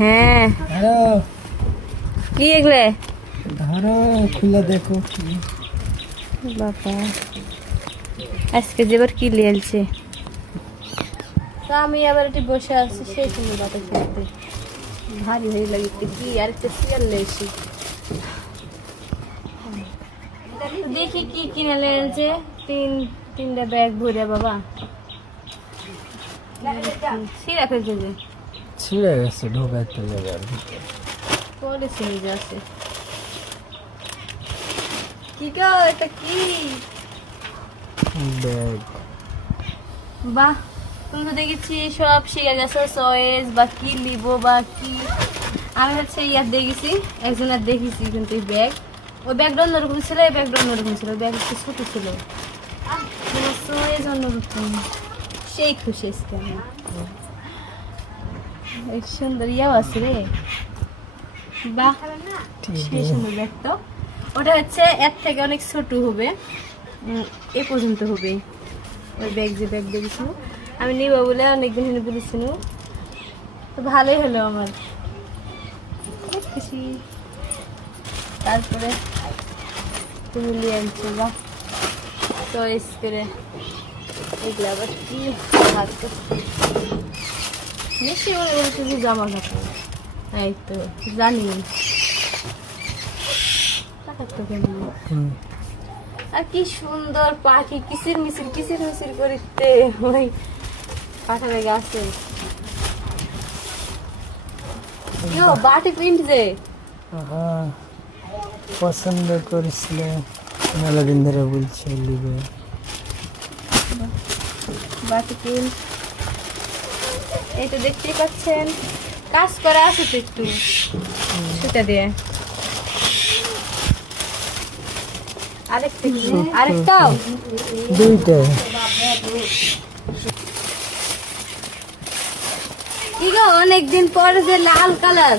হ্যাঁ কি এগুলো ধরো খুলে দেখো বাবা আজকে যেবার কি লিয়েছে। তো আমি আবার একটু বসে আছি সেই সময় বাতাস খেতে ভারী হয়ে লাগে কি আর একটা সিয়ার লেছি। দেখি কি কিনে লেছে তিনটা ব্যাগ ভরে বাবা সিরা ফেলছে যে ছিঁড়ে গেছে ঢোকাইতে যাবে পরে ছিঁড়ে যাচ্ছে। কি গো এটা কি ব্যাগ বাহ তুমি তো দেখেছি সব শিখে গেছো চয়েস বা কি লিব বা কি আমি হচ্ছে ইয়ার দেখেছি একজনের দেখেছি কিন্তু এই ব্যাগ ওই ব্যাগটা অন্যরকম ছিল এই ব্যাগটা অন্যরকম ছিল ব্যাগ একটু ছোট ছিল চয়েস অন্যরকম সেই খুশি আজকে আমি এই সুন্দর ইয়াও আছে রে বাহ সেই সুন্দর ব্যাগ তো ওটা হচ্ছে এর থেকে অনেক ছোট হবে এ পর্যন্ত হবে ওই ব্যাগ যে ব্যাগ দেখেছিল আমি নিব বলে অনেকদিন হেনে বলেছিল তো ভালোই হলো আমার খুব খুশি। তারপরে তুমি নিয়ে আনছো বা চয়েস করে এগুলো আবার কি ভাবতে বেশি মনে বলে শুধু জামা কাপড় এই তো জানি টাকা তো কেন আর কি সুন্দর পাখি কিসির মিসির করতে ওই পাখানে গাছে বাটি প্রিন্ট যে পছন্দ করেছিলে মেলা দিন ধরে বলছে লিবে বাটি প্রিন্ট এই তো দেখতেই পাচ্ছেন কাজ করা আছে তো একটু সেটা দিয়ে আরেকটাও দুইটা কি গো অনেকদিন পরে যে লাল কালার